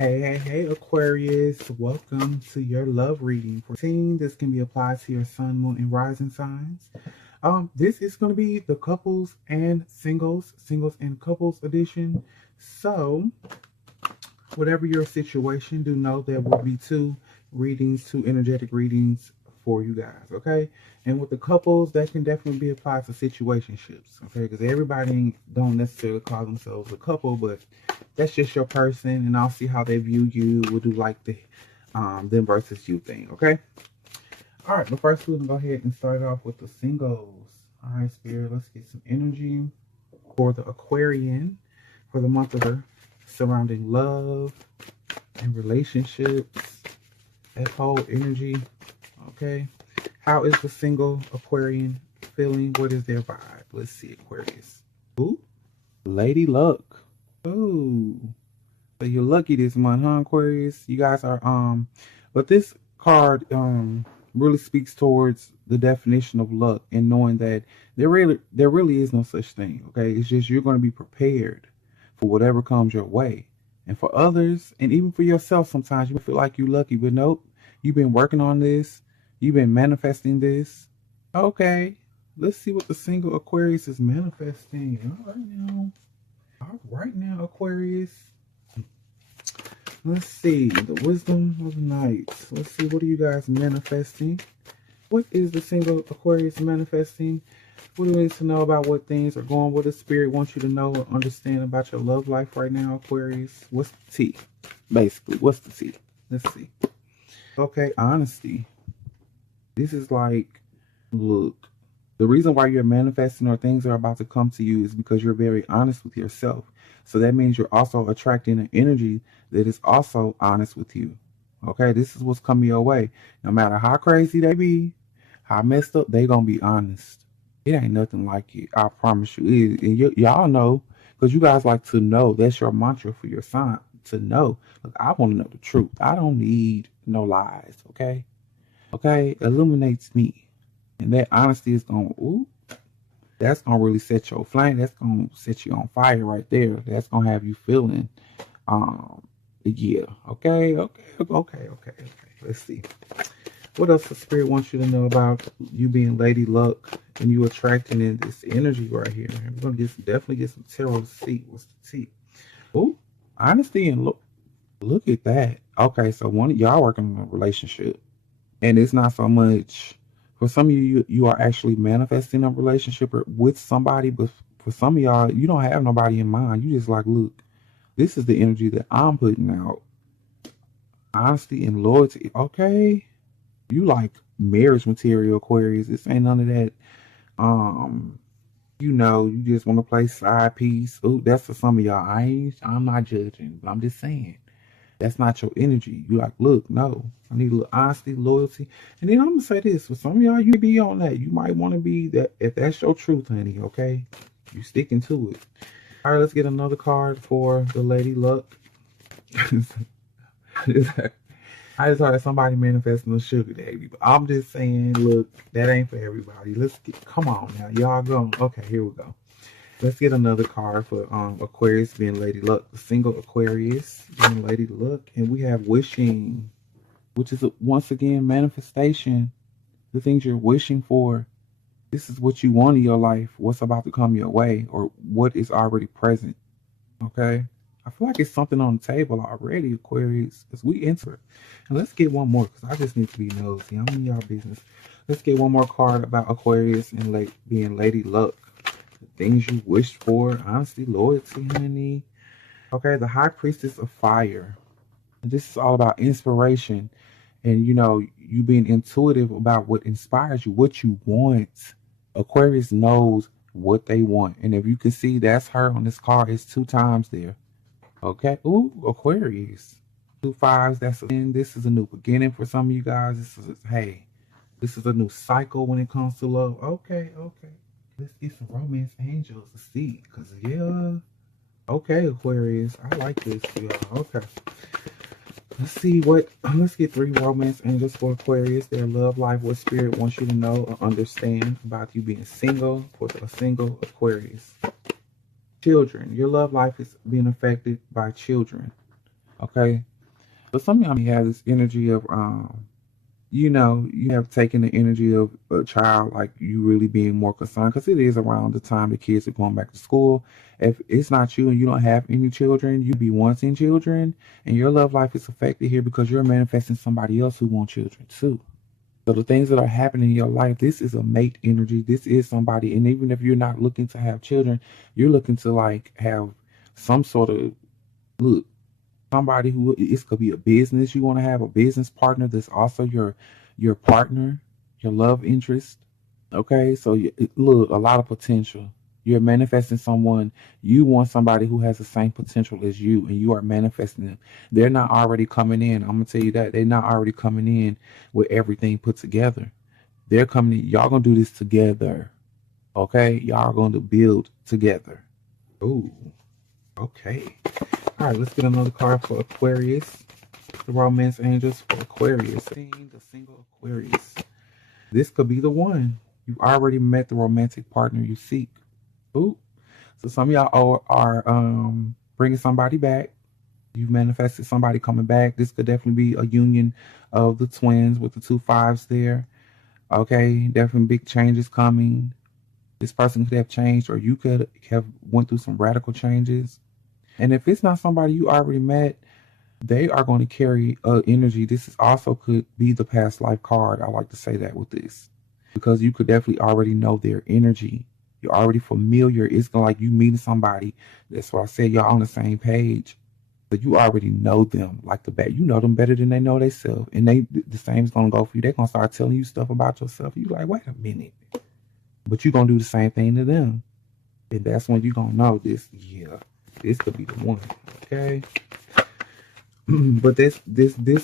Hey, Aquarius. Welcome to your love reading for teen. This can be applied to your sun, moon, and rising signs. This is going to be the couples and singles and couples edition. So, whatever your situation, do know there will be two energetic readings for you guys, okay? And with the couples, that can definitely be applied to situationships, okay? Because everybody don't necessarily call themselves a couple, but that's just your person, and I'll see how they view you. We'll do like the them versus you thing, okay? All right, but first we're gonna go ahead and start off with the singles. All right, Spirit, let's get some energy for the Aquarian for the month of the surrounding love and relationships. That whole energy, okay? How is the single Aquarian feeling? What is their vibe? Let's see, Aquarius. Ooh, Lady Luck. Ooh. So you're lucky this month, huh, Aquarius? You guys are but this card really speaks towards the definition of luck and knowing that there really is no such thing. Okay, it's just you're going to be prepared for whatever comes your way. And for others, and even for yourself, sometimes you feel like you're lucky, but nope, you've been working on this, you've been manifesting this. Okay, let's see what the single Aquarius is manifesting. All right now, Aquarius. Let's see. The wisdom of the night. Let's see. What are you guys manifesting? What is the single Aquarius manifesting? What do we need to know about what things are going? What the spirit wants you to know or understand about your love life right now, Aquarius? What's the tea? Basically, what's the tea? Let's see. Okay, honesty. This is like, look, the reason why you're manifesting or things are about to come to you is because you're very honest with yourself. So that means you're also attracting an energy that is also honest with you. Okay, this is what's coming your way. No matter how crazy they be, how messed up, they gonna be honest. It ain't nothing like it. I promise you. And y'all know, because you guys like to know. That's your mantra for your sign, to know. Look, I want to know the truth. I don't need no lies. Okay, okay, illuminates me, and that honesty is gonna. Ooh, that's gonna really set your flame. That's gonna set you on fire right there. That's gonna have you feeling yeah. Okay. Let's see. What else the spirit wants you to know about you being Lady Luck and you attracting in this energy right here? We're gonna definitely get some tarot to see. What's the tea? Oh, honesty and look at that. Okay, so one of y'all working on a relationship. And it's not so much for some of you are actually manifesting a relationship with somebody, but for some of y'all, you don't have nobody in mind. You just like, look, this is the energy that I'm putting out. Honesty and loyalty. Okay. You like marriage material, Aquarius. This ain't none of that. Um, you just want to play side piece. Oh, that's for some of y'all. I'm not judging, but I'm just saying. That's not your energy. You like, look, no, I need a little honesty, loyalty. And then I'm gonna say this, for some of y'all, you be on that. You might want to be that if that's your truth, honey, okay? You sticking to it. All right, let's get another card for the Lady Luck. I just heard somebody manifesting a sugar daddy, but I'm just saying, look, that ain't for everybody. Come on now, y'all go. Okay, here we go. Let's get another card for Aquarius being Lady Luck. The single Aquarius being Lady Luck. And we have wishing, which is once again manifestation. The things you're wishing for. This is what you want in your life. What's about to come your way or what is already present. Okay? I feel like it's something on the table already, Aquarius, because we enter it. And let's get one more because I just need to be nosy. I'm in y'all business. Let's get one more card about Aquarius and being Lady Luck. Things you wished for, honesty, loyalty, honey. Okay, the High Priestess of Fire. This is all about inspiration and you being intuitive about what inspires you, what you want. Aquarius knows what they want. And if you can see that's her on this card, it's two times there. Okay. Ooh, Aquarius. Two fives, this is a new beginning for some of you guys. This is a new cycle when it comes to love. Okay. Let's get some romance angels to see. Cause yeah. Okay, Aquarius. I like this, y'all. Okay. Let's get three romance angels for Aquarius. Their love life, what spirit wants you to know or understand about you being single for a single Aquarius. Children. Your love life is being affected by children. Okay. But some of y'all have this energy of you know, you have taken the energy of a child, like you really being more concerned, because it is around the time the kids are going back to school. If it's not you and you don't have any children, you be wanting children, and your love life is affected here because you're manifesting somebody else who wants children too. So the things that are happening in your life, this is a mate energy. This is somebody, and even if you're not looking to have children, you're looking to like have some sort of look somebody who it could be a business you want to have a business partner that's also your partner, your love interest. Okay, so look, a lot of potential. You're manifesting someone. You want somebody who has the same potential as you, and you are manifesting them. They're not already coming in. I'm gonna tell you that they're not already coming in with everything put together. They're coming in. Y'all gonna do this together. Okay, y'all are going to build together. Ooh, okay. All right, let's get another card for Aquarius. The romance angels for Aquarius. Seeing the single Aquarius. This could be the one. You've already met the romantic partner you seek. Ooh. So some of y'all are bringing somebody back. You've manifested somebody coming back. This could definitely be a union of the twins with the two fives there. Okay, definitely big changes coming. This person could have changed, or you could have went through some radical changes. And if it's not somebody you already met, they are going to carry energy. This is also could be the past life card. I like to say that with this because you could definitely already know their energy. You're already familiar. It's gonna like you meeting somebody. That's why I said y'all on the same page. But you already know them like the back. You know them better than they know themselves. And they the same is gonna go for you. They're gonna start telling you stuff about yourself. You like, wait a minute. But you're gonna do the same thing to them. And that's when you're gonna know this, yeah, this could be the one. Okay. But this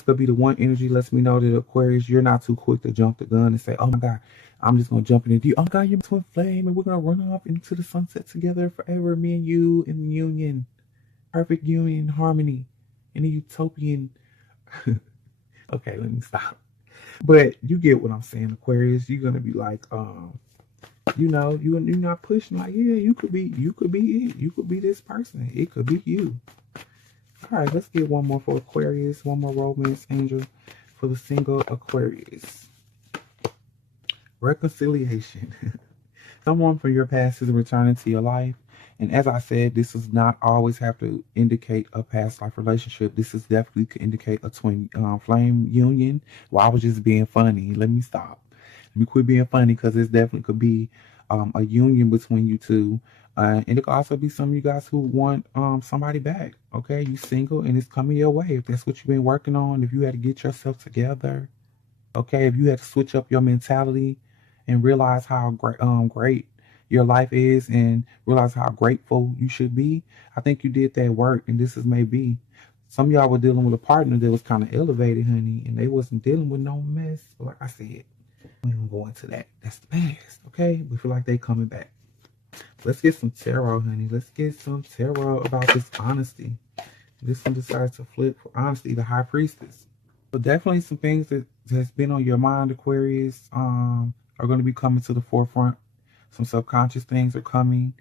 could be the one energy lets me know that Aquarius, you're not too quick to jump the gun and say, oh my God, I'm just gonna jump into you. Oh my God, you're my twin flame and we're gonna run off into the sunset together forever, me and you in the union. Perfect union, harmony, in a utopian. Okay, let me stop. But you get what I'm saying, Aquarius. You're gonna be like, you know, you're not pushing like, yeah, you could be it. You could be this person. It could be you. All right, let's get one more for Aquarius. One more romance angel for the single Aquarius. Reconciliation. Someone from your past is returning to your life. And as I said, this does not always have to indicate a past life relationship. This is definitely could indicate a twin flame union. Well, I was just being funny. Let me stop. Let me quit being funny because this definitely could be a union between you two. And it could also be some of you guys who want somebody back. Okay, you single and it's coming your way. If that's what you've been working on, if you had to get yourself together, okay, if you had to switch up your mentality and realize how great your life is and realize how grateful you should be, I think you did that work. And this is maybe some of y'all were dealing with a partner that was kind of elevated, honey, and they wasn't dealing with no mess. But like I said, we don't go into that. That's the past, okay? We feel like they coming back. Let's get some tarot, honey. Let's get some tarot about this honesty. This one decides to flip for honesty, the high priestess. But definitely some things that has been on your mind, Aquarius, are going to be coming to the forefront. Some subconscious things are coming.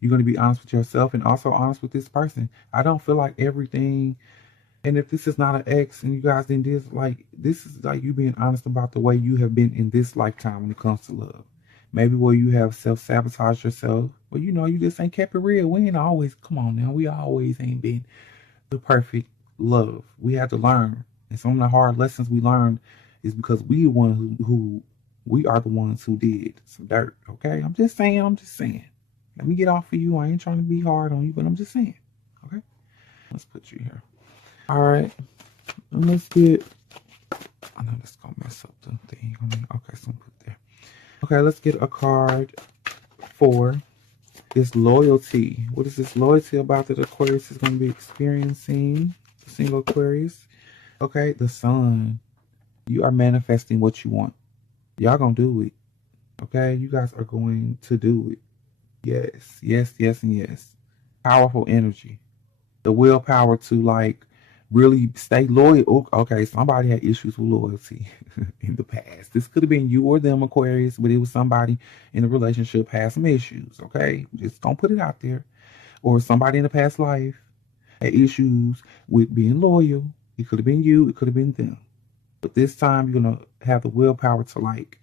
You're going to be honest with yourself and also honest with this person. I don't feel like everything, and if this is not an ex and you guys didn't do this, like this is like you being honest about the way you have been in this lifetime when it comes to love. Maybe where you have self-sabotaged yourself. Well, you know, you just ain't kept it real. We ain't always, come on now, we always ain't been the perfect love. We had to learn. And some of the hard lessons we learned is because we the one who we are the ones who did some dirt. Okay? I'm just saying. Let me get off of you. I ain't trying to be hard on you, but I'm just saying. Okay? Let's put you here. All right. And let's get, I know that's gonna mess up the thing. Okay, so I'm put there. Okay, let's get a card for this loyalty. What is this loyalty about that Aquarius is going to be experiencing? The single Aquarius. Okay, the sun. You are manifesting what you want. Y'all gonna do it. Okay, you guys are going to do it. Yes, yes, yes, and yes. Powerful energy. The willpower to like really stay loyal. Okay, somebody had issues with loyalty in the past. This could have been you or them, Aquarius, but it was somebody in a relationship had some issues. Okay, just don't put it out there. Or somebody in the past life. had issues with being loyal. It could have been you, it could have been them. But this time you're gonna have the willpower to like,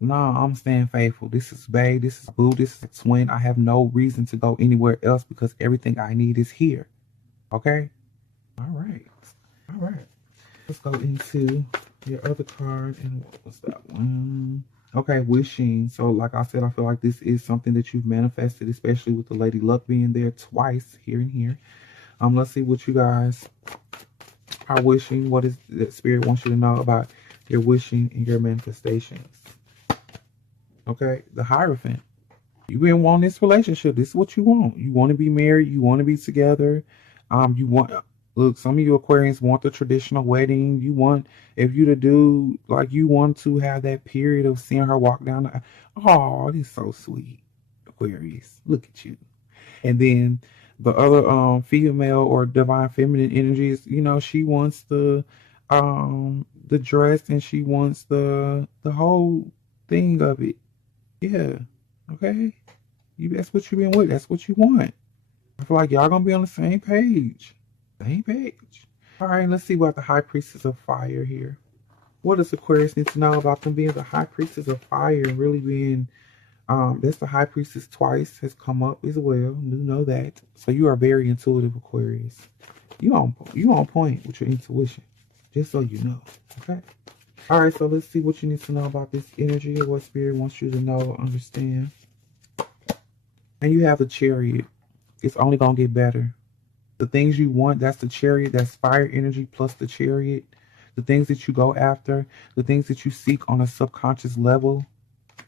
nah, I'm staying faithful. This is bae, this is boo, this is a twin. I have no reason to go anywhere else because everything I need is here. Okay? All right. All right. Let's go into your other card. And what was that one? Okay, wishing. So like I said, I feel like this is something that you've manifested, especially with the Lady Luck being there twice here and here. Let's see what you guys are wishing. What is that Spirit wants you to know about your wishing and your manifestations? Okay, the Hierophant. You've been wanting this relationship. This is what you want. You want to be married. You want to be together. You want, look, some of you Aquarians want the traditional wedding. You want, if you the dude, like you want to have that period of seeing her walk down the, oh, this is so sweet. Aquarius, look at you. And then the other female or divine feminine energies, you know, she wants the dress and she wants the whole thing of it. Yeah. Okay. That's what you've been with. That's what you want. I feel like y'all gonna be on the same page. Same page. All right, let's see about the High Priestess of Fire here. What does Aquarius need to know about them being the High Priestess of Fire and really being, that's the High Priestess twice has come up as well. You know that. So you are very intuitive, Aquarius. You on point with your intuition. Just so you know. Okay. All right, so let's see what you need to know about this energy or what Spirit wants you to know or understand. And you have the Chariot. It's only going to get better. The things you want, that's the Chariot. That's fire energy plus the Chariot. The things that you go after, the things that you seek on a subconscious level,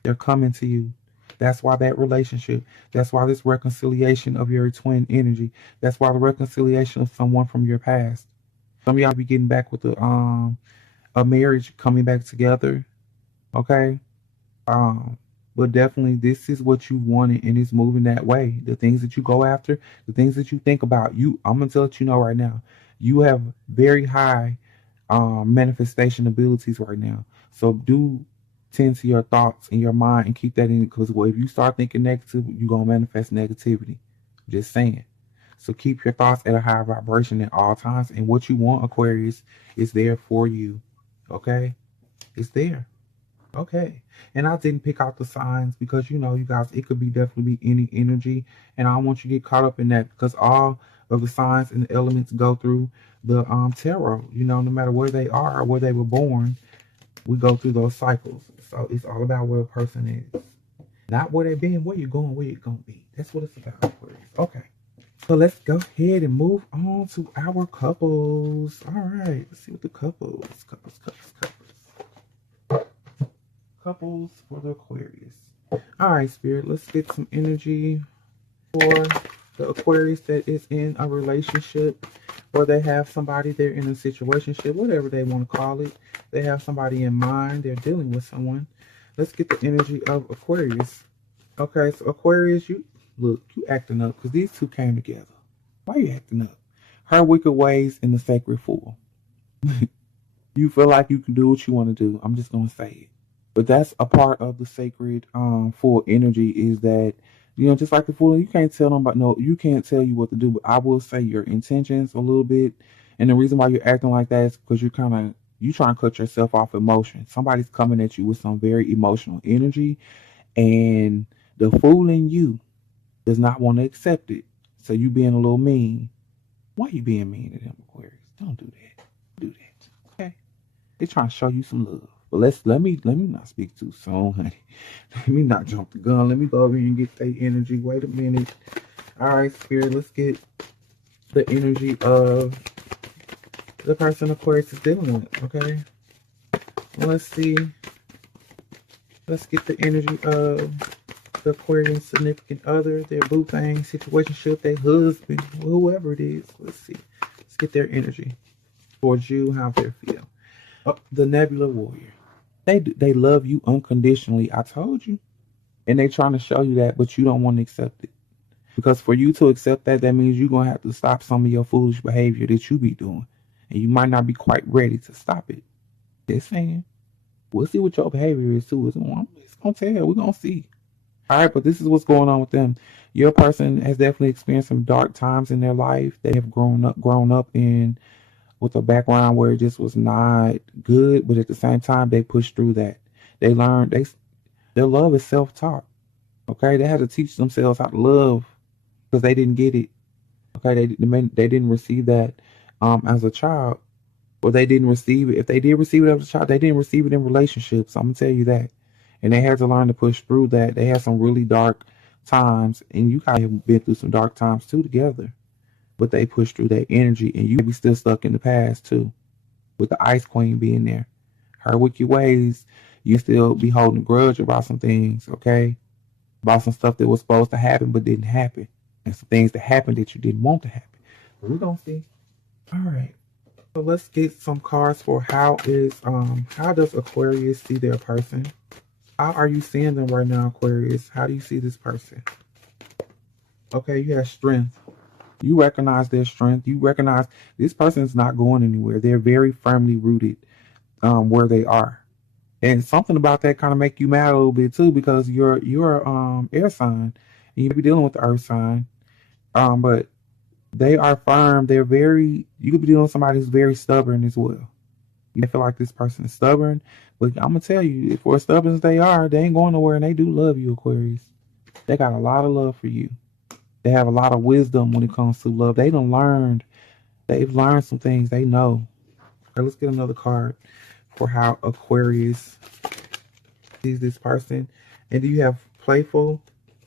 they're coming to you. That's why that relationship. That's why this reconciliation of your twin energy. That's why the reconciliation of someone from your past. Some of y'all be getting back with a marriage coming back together. Okay? But definitely this is what you wanted and it's moving that way. The things that you go after, the things that you think about, I'm gonna let you know right now, you have very high manifestation abilities right now. So do tend to your thoughts in your mind and keep that in, because if you start thinking negative, you're gonna manifest negativity. Just saying. So keep your thoughts at a high vibration at all times, and what you want, Aquarius, is there for you. Okay? It's there. Okay. And I didn't pick out the signs because, you know, you guys, it could be definitely be any energy. And I don't want you to get caught up in that because all of the signs and the elements go through the tarot. You know, no matter where they are or where they were born, we go through those cycles. So it's all about where a person is. Not where they've been, where you're going, where you're going to be. That's what it's about, Aquarius. Okay. So let's go ahead and move on to our couples. All right. Let's see what the couples. Couples for the Aquarius. All right, Spirit, let's get some energy for the Aquarius that is in a relationship, or they have somebody, they're in a situationship, whatever they want to call it. They have somebody in mind, they're dealing with someone. Let's get the energy of Aquarius. Okay, so Aquarius, you acting up because these two came together. Why are you acting up? Her wicked ways and the sacred fool. You feel like you can do what you want to do. I'm just going to say it. But that's a part of the sacred full energy, is that, you know, just like the fool, you can't tell them about, no, you can't tell you what to do, but I will say your intentions a little bit. And the reason why you're acting like that is because you trying to cut yourself off emotion. Somebody's coming at you with some very emotional energy, and the fool in you does not want to accept it. So you being a little mean. Why are you being mean to them, Aquarius? Don't do that. Do that. Okay? They're trying to show you some love. But let me not speak too soon, honey. Let me not jump the gun. Let me go over here and get their energy. Wait a minute. All right, Spirit, let's get the energy of the person Aquarius is dealing with, okay? Let's see. Let's get the energy of the Aquarian significant other, their boo thing, situationship, their husband, whoever it is. Let's see. Let's get their energy towards you, how they feel. Oh, the Nebula Warrior. They love you unconditionally. I told you. And they're trying to show you that, but you don't want to accept it. Because for you to accept that, that means you're going to have to stop some of your foolish behavior that you be doing. And you might not be quite ready to stop it. Just saying. We'll see what your behavior is too. It's going to tell. We're going to see. All right, but this is what's going on with them. Your person has definitely experienced some dark times in their life. They have grown up in with a background where it just was not good, but at the same time they pushed through that. They learned their love is self-taught. Okay, they had to teach themselves how to love because they didn't get it. Okay, they didn't receive that as a child, or they didn't receive it. If they did receive it as a child, they didn't receive it in relationships. I'm gonna tell you that, and they had to learn to push through that. They had some really dark times, and you guys have been through some dark times too together. But they pushed through that energy, and you may be still stuck in the past too, with the Ice Queen being there. Her wicked ways, you still be holding a grudge about some things, okay? About some stuff that was supposed to happen but didn't happen, and some things that happened that you didn't want to happen. But we're gonna see. All right. So let's get some cards for how does Aquarius see their person? How are you seeing them right now, Aquarius? How do you see this person? Okay, you have strength. You recognize their strength. You recognize this person is not going anywhere. They're very firmly rooted where they are. And something about that kind of make you mad a little bit too, because you're air sign and you be dealing with the earth sign. But they are firm. You could be dealing with somebody who's very stubborn as well. You may feel like this person is stubborn, but I'm gonna tell you, for as stubborn as they are, they ain't going nowhere, and they do love you, Aquarius. They got a lot of love for you. They have a lot of wisdom when it comes to love. They've learned some things they know. Okay, let's get another card for how Aquarius sees this person. And do you have playful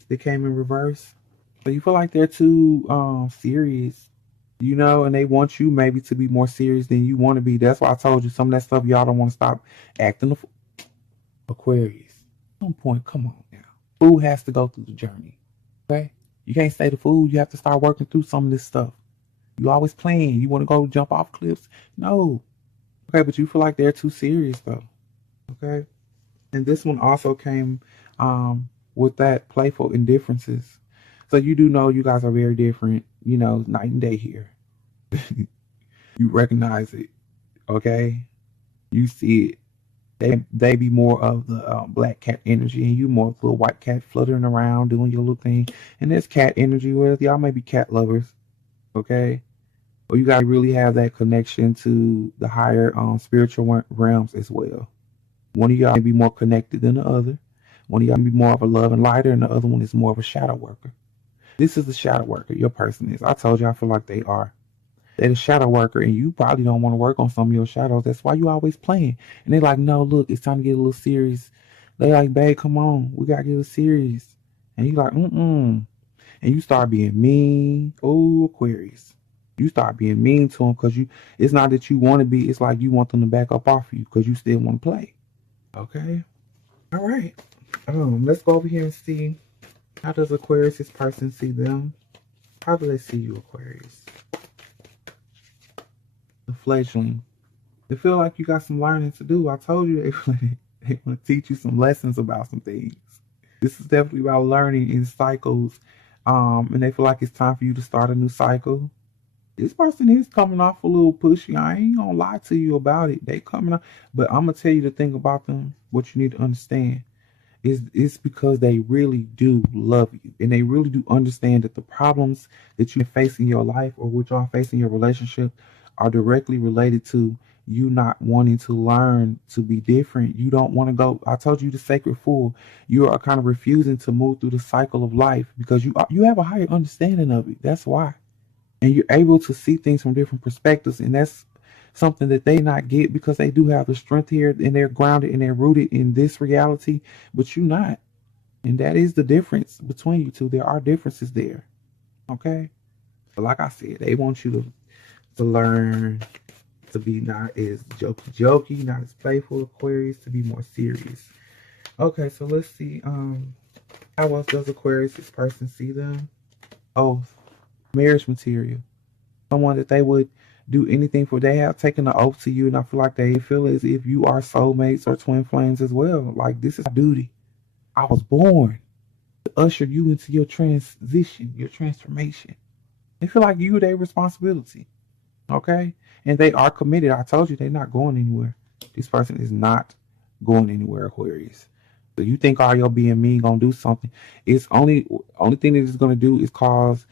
that came in reverse? So you feel like they're too serious, and they want you maybe to be more serious than you want to be. That's why I told you some of that stuff y'all don't want to stop acting. Aquarius, at some point, come on now. Fool has to go through the journey. Okay? You can't stay the fool. You have to start working through some of this stuff. You always playing. You want to go jump off cliffs? No. Okay, but you feel like they're too serious though. Okay? And this one also came with that playful indifferences. So you do know you guys are very different, night and day here. You recognize it. Okay? You see it. They be more of the black cat energy, and you more of the little white cat fluttering around doing your little thing. And there's cat energy with y'all may be cat lovers, okay? Or you gotta really have that connection to the higher spiritual realms as well. One of y'all may be more connected than the other. One of y'all may be more of a love and lighter, and the other one is more of a shadow worker. This is the shadow worker. Your person is. I told you I feel like they are. They're the shadow worker, and you probably don't want to work on some of your shadows. That's why you always playing. And they're like, no, look, it's time to get a little serious. They like, babe, come on, we gotta get a little serious. And you like, And you start being mean. Oh, Aquarius. You start being mean to them because it's not that you want to be, it's like you want them to back up off you because you still want to play. Okay. All right. Let's go over here and see, how does Aquarius, this person, see them? How do they see you, Aquarius? The fledgling. They feel like you got some learning to do. I told you they want to teach you some lessons about some things. This is definitely about learning in cycles. And they feel like it's time for you to start a new cycle. This person is coming off a little pushy. I ain't gonna lie to you about it. They coming up, but I'm gonna tell you the thing about them. What you need to understand is it's because they really do love you, and they really do understand that the problems that you face in your life or which y'all face in your relationship are directly related to you not wanting to learn to be different. You don't want to go. I told you the sacred fool. You are kind of refusing to move through the cycle of life because you have a higher understanding of it. That's why. And you're able to see things from different perspectives, and that's something that they not get because they do have the strength here, and they're grounded and they're rooted in this reality, but you're not. And that is the difference between you two. There are differences there. Okay? But like I said, they want you to learn to be not as jokey, not as playful, Aquarius, to be more serious. Okay, so let's see. How else does Aquarius, this person, see them? Oh, marriage material. Someone that they would do anything for. They have taken an oath to you, and I feel like they feel as if you are soulmates or twin flames as well. Like, this is my duty. I was born to usher you into your transition, your transformation. They feel like you their responsibility. Okay? And they are committed. I told you they're not going anywhere. This person is not going anywhere, Aquarius. So you think all your being mean gonna do something. It's only thing that it's gonna do is cause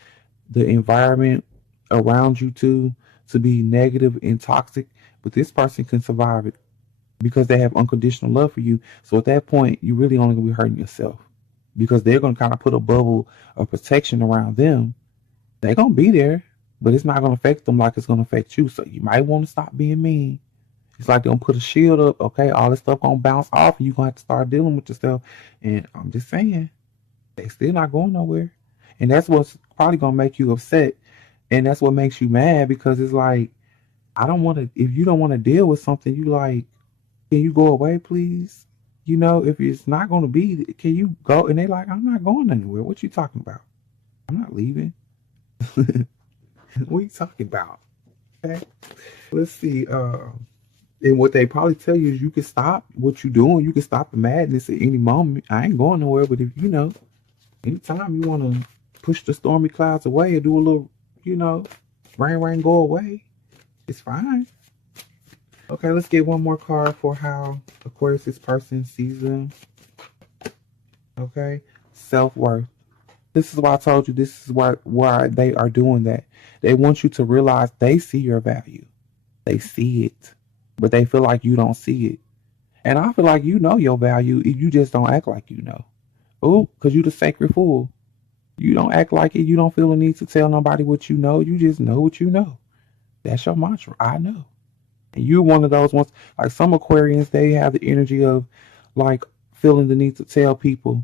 the environment around you to be negative and toxic. But this person can survive it because they have unconditional love for you. So at that point, you really only gonna be hurting yourself because they're gonna kind of put a bubble of protection around them. They're gonna be there, but it's not gonna affect them like it's gonna affect you. So you might want to stop being mean. It's like they're gonna put a shield up. Okay, all this stuff gonna bounce off, and you gonna have to start dealing with yourself. And I'm just saying, they still not going nowhere. And that's what's probably gonna make you upset. And that's what makes you mad because it's like, I don't want to, if you don't want to deal with something, you like, can you go away, please? You know, if it's not gonna be, can you go? And they like, I'm not going anywhere. What you talking about? I'm not leaving. What are you talking about? Okay. Let's see. And what they probably tell you is you can stop what you're doing. You can stop the madness at any moment. I ain't going nowhere, but if you know, anytime you want to push the stormy clouds away or do a little, you know, rain, go away, it's fine. Okay, let's get one more card for how Aquarius this person sees them. Okay, self-worth. This is why I told you this is why they are doing that. They want you to realize they see your value. They see it, but they feel like you don't see it. And I feel like you know your value. You just don't act like you know. Oh, because you the sacred fool. You don't act like it. You don't feel the need to tell nobody what you know. You just know what you know. That's your mantra. I know. And you're one of those ones, like some Aquarians, they have the energy of like feeling the need to tell people.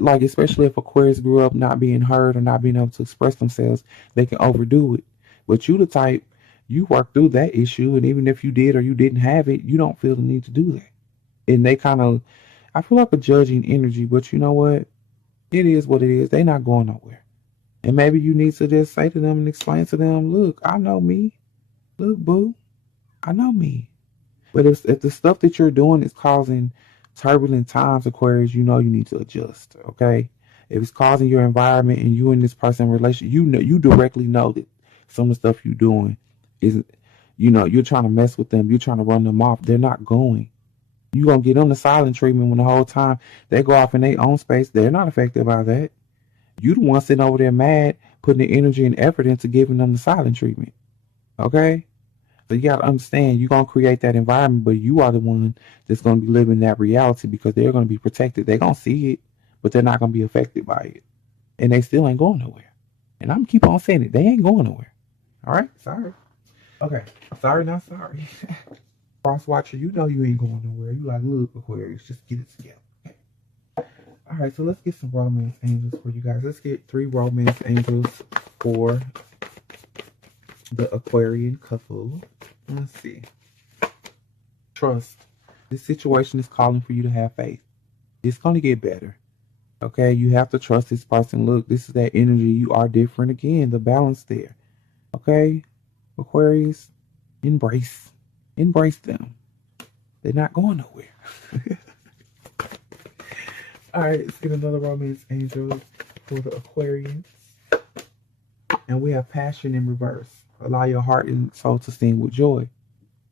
Like, especially if Aquarius grew up not being heard or not being able to express themselves, they can overdo it. But you the type, you work through that issue, and even if you did or you didn't have it, you don't feel the need to do that. And they kind of, I feel like a judging energy, but you know what? It is what it is. They're not going nowhere. And maybe you need to just say to them and explain to them, look, I know me. Look, boo, I know me. But if the stuff that you're doing is causing turbulent times, Aquarius, you know you need to adjust. Okay, if it's causing your environment and you and this person relation, you know you directly know that some of the stuff you're doing is, you know, you're trying to mess with them, you're trying to run them off. They're not going. You gonna get them the silent treatment when the whole time they go off in their own space. They're not affected by that. You the one sitting over there mad, putting the energy and effort into giving them the silent treatment. Okay. So you got to understand, you're going to create that environment, but you are the one that's going to be living that reality because they're going to be protected. They're going to see it, but they're not going to be affected by it. And they still ain't going nowhere. And I'm keep on saying it. They ain't going nowhere. All right? Sorry. Okay. Sorry, not sorry. Cross watcher, you know you ain't going nowhere. You like, look, Aquarius, just get it together. Okay. All right, so let's get some romance angels for you guys. Let's get 3 romance angels for the Aquarian couple. Let's see. Trust. This situation is calling for you to have faith. It's going to get better. Okay, you have to trust this person. Look, this is that energy. You are different again. The balance there. Okay, Aquarius, embrace them. They're not going nowhere. All right, let's get another romance angel for the Aquarians. And we have passion in reverse. Allow your heart and soul to sing with joy.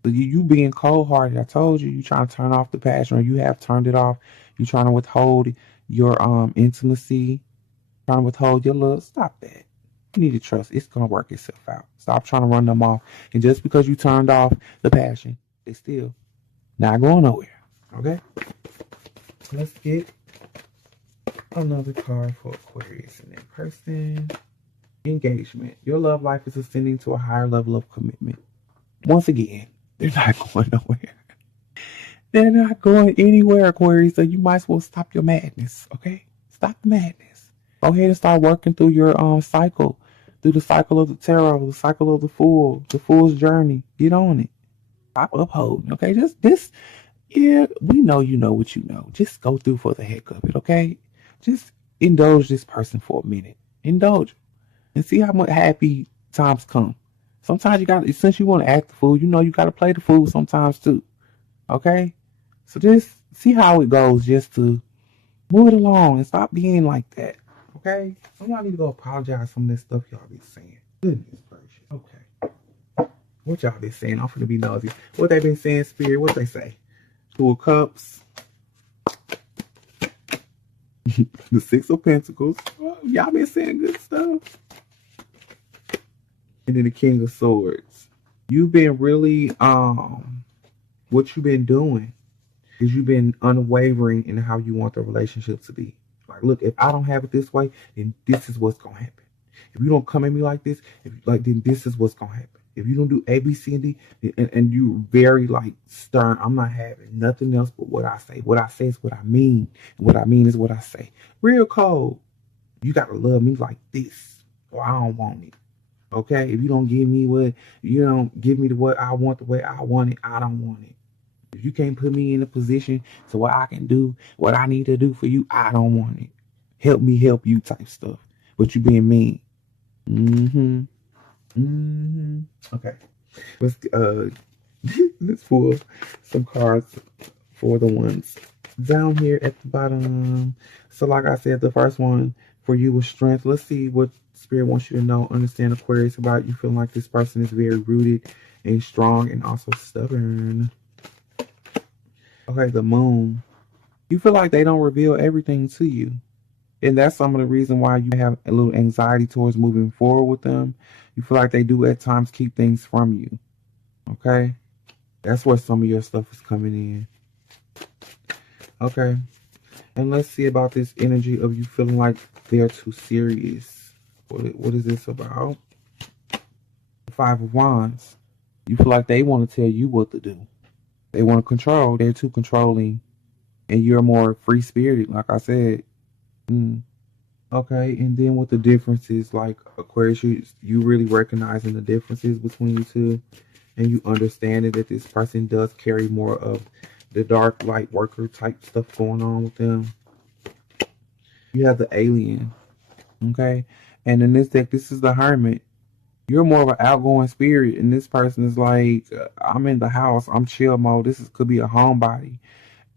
So you being cold-hearted, I told you, you trying to turn off the passion, or you have turned it off. You trying to withhold your intimacy, trying to withhold your love. Stop that. You need to trust. It's gonna work itself out. Stop trying to run them off. And just because you turned off the passion, they still not going nowhere. Okay. Let's get another card for Aquarius and that person. Engagement. Your love life is ascending to a higher level of commitment. Once again, they're not going nowhere. They're not going anywhere, Aquarius. So you might as well stop your madness. Okay, stop the madness. Go ahead and start working through your cycle, through the cycle of the tarot, the cycle of the fool's journey. Get on it. Stop upholding. Okay, just this. Yeah, we know you know what you know. Just go through for the heck of it. Okay, just indulge this person for a minute. Indulge. And see how much happy times come. Sometimes you got, since you want to act the fool, you know you got to play the fool sometimes too. Okay? So just see how it goes, just to move it along and stop being like that. Okay? So y'all need to go apologize for some of this stuff y'all be saying. Goodness gracious. Okay. What y'all been saying? I'm finna be nosy. What they been saying, Spirit? What they say? 2 of Cups. The Six of Pentacles. Oh, y'all been saying good stuff. And then the King of Swords. You've been really, what you've been doing is you've been unwavering in how you want the relationship to be. Like, look, if I don't have it this way, then this is what's gonna happen. If you don't come at me like this, then this is what's gonna happen. If you don't do A, B, C, and D, and you very like stern, I'm not having nothing else but what I say. What I say is what I mean, and what I mean is what I say. Real cold. You gotta love me like this, or I don't want it. Okay? If you don't give me what you don't give me the what I want the way I want it, I don't want it. If you can't put me in a position so what I can do, what I need to do for you, I don't want it. Help me help you type stuff. But you being mean. Okay. Let's pull some cards for the ones down here at the bottom. So like I said, the first one for you was strength. Let's see what Spirit wants you to know, understand, Aquarius, about you feeling like this person is very rooted and strong and also stubborn. Okay, the Moon. You feel like they don't reveal everything to you. And that's some of the reason why you have a little anxiety towards moving forward with them. You feel like they do at times keep things from you. Okay? That's where some of your stuff is coming in. Okay. And let's see about this energy of you feeling like they're too serious. What is this about? The Five of Wands. You feel like they want to tell you what to do. They want to control. They're too controlling. And you're more free-spirited, like I said. Okay, and then with the differences, like Aquarius, you really recognizing the differences between you two, and you understanding that this person does carry more of the dark light worker type stuff going on with them. You have the Alien, okay, and in this deck, this is the Hermit. You're more of an outgoing spirit, and this person is like, I'm in the house, I'm chill mode. Could be a homebody.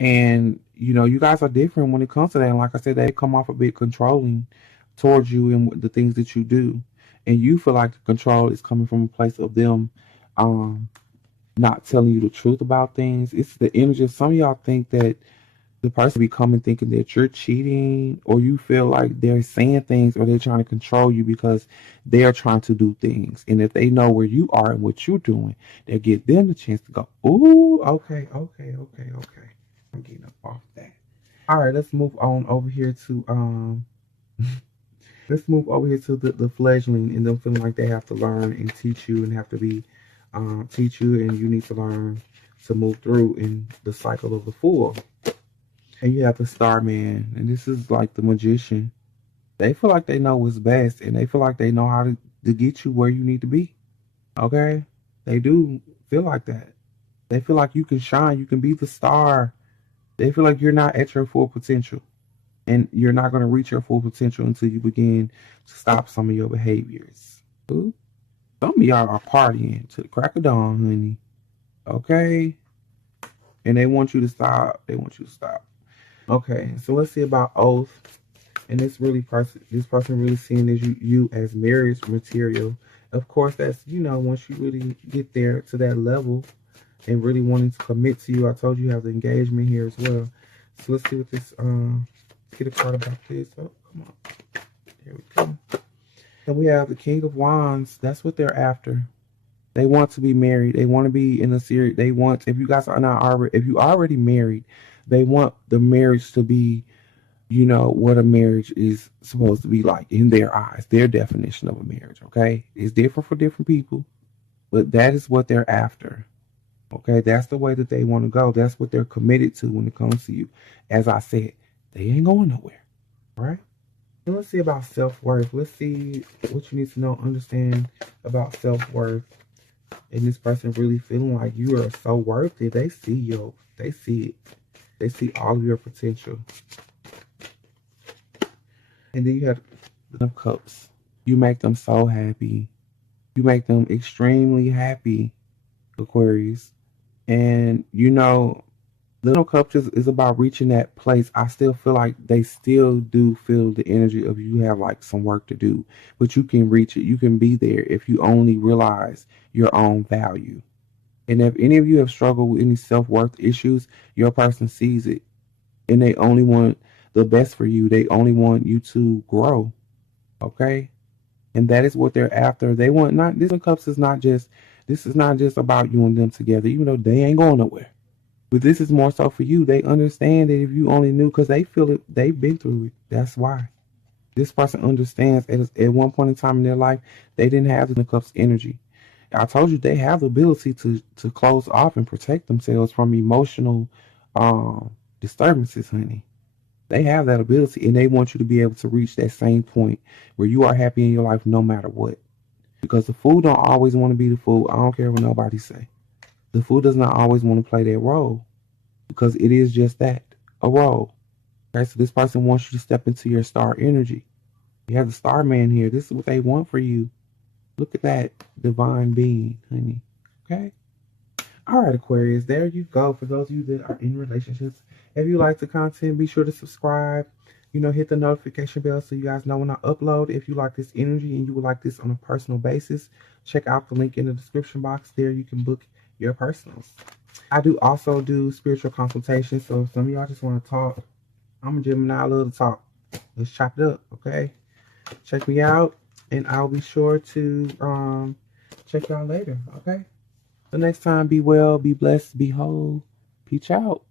And, you know, you guys are different when it comes to that. And like I said, they come off a bit controlling towards you and the things that you do. And you feel like the control is coming from a place of them not telling you the truth about things. It's the energy. Some of y'all think that the person be coming thinking that you're cheating, or you feel like they're saying things or they're trying to control you because they're trying to do things. And if they know where you are and what you're doing, they'll give them the chance to go, ooh, okay. I'm getting up off that. All right, let's move on over here to let's move over here to the fledgling and them feeling like they have to learn and teach you and have to be teach you, and you need to learn to move through in the cycle of the Fool. And you have the Starman, and this is like the Magician. They feel like they know what's best, and they feel like they know how to get you where you need to be. Okay? They do feel like that. They feel like you can shine, you can be the star. They feel like you're not at your full potential, and you're not going to reach your full potential until you begin to stop some of your behaviors. Ooh. Some of y'all are partying to the crack of dawn, honey. Okay? And they want you to stop. Okay, so let's see about Oath. And this person really seeing you as marriage material. Of course, that's, once you really get there to that level, and really wanting to commit to you. I told you have the engagement here as well. So let's see what this, let's get a card about this. Oh, come on. There we go. And we have the King of Wands. That's what they're after. They want to be married. They want to be in a series. They want, if you guys are not already, if you already married, they want the marriage to be, what a marriage is supposed to be like in their eyes, their definition of a marriage, okay? It's different for different people, but that is what they're after. Okay, that's the way that they want to go. That's what they're committed to when it comes to you. As I said, they ain't going nowhere. All right? And let's see about self-worth. Let's see what you need to know, understand about self-worth. And this person really feeling like you are so worth it. They see you. They see it. They see all of your potential. And then you have the Cups. You make them so happy. You make them extremely happy, Aquarius. And, the Cup is about reaching that place. I still feel like they still do feel the energy of you have like some work to do, but you can reach it. You can be there if you only realize your own value. And if any of you have struggled with any self-worth issues, your person sees it, and they only want the best for you. They only want you to grow. Okay? And that is what they're after. They want not this cups is not just this is not just about you and them together, even though they ain't going nowhere. But this is more so for you. They understand that if you only knew, because they feel it, they've been through it. That's why. This person understands at one point in time in their life, they didn't have the cups energy. I told you they have the ability to close off and protect themselves from emotional disturbances, honey. They have that ability, and they want you to be able to reach that same point where you are happy in your life no matter what. Because the fool don't always want to be the fool. I don't care what nobody say. The fool does not always want to play that role because it is just that, a role. Okay, so this person wants you to step into your star energy. You have the star man here. This is what they want for you. Look at that divine being, honey. Okay? All right, Aquarius, there you go. For those of you that are in relationships, if you like the content, be sure to subscribe. Hit the notification bell so you guys know when I upload. If you like this energy and you would like this on a personal basis, check out the link in the description box. There you can book your personals. I do also do spiritual consultations, so if some of y'all just want to talk, I'm a Gemini, I love to talk. Let's chop it up, okay? Check me out, and I'll be sure to check y'all later, okay? The next time, be well, be blessed, be whole. Peace out.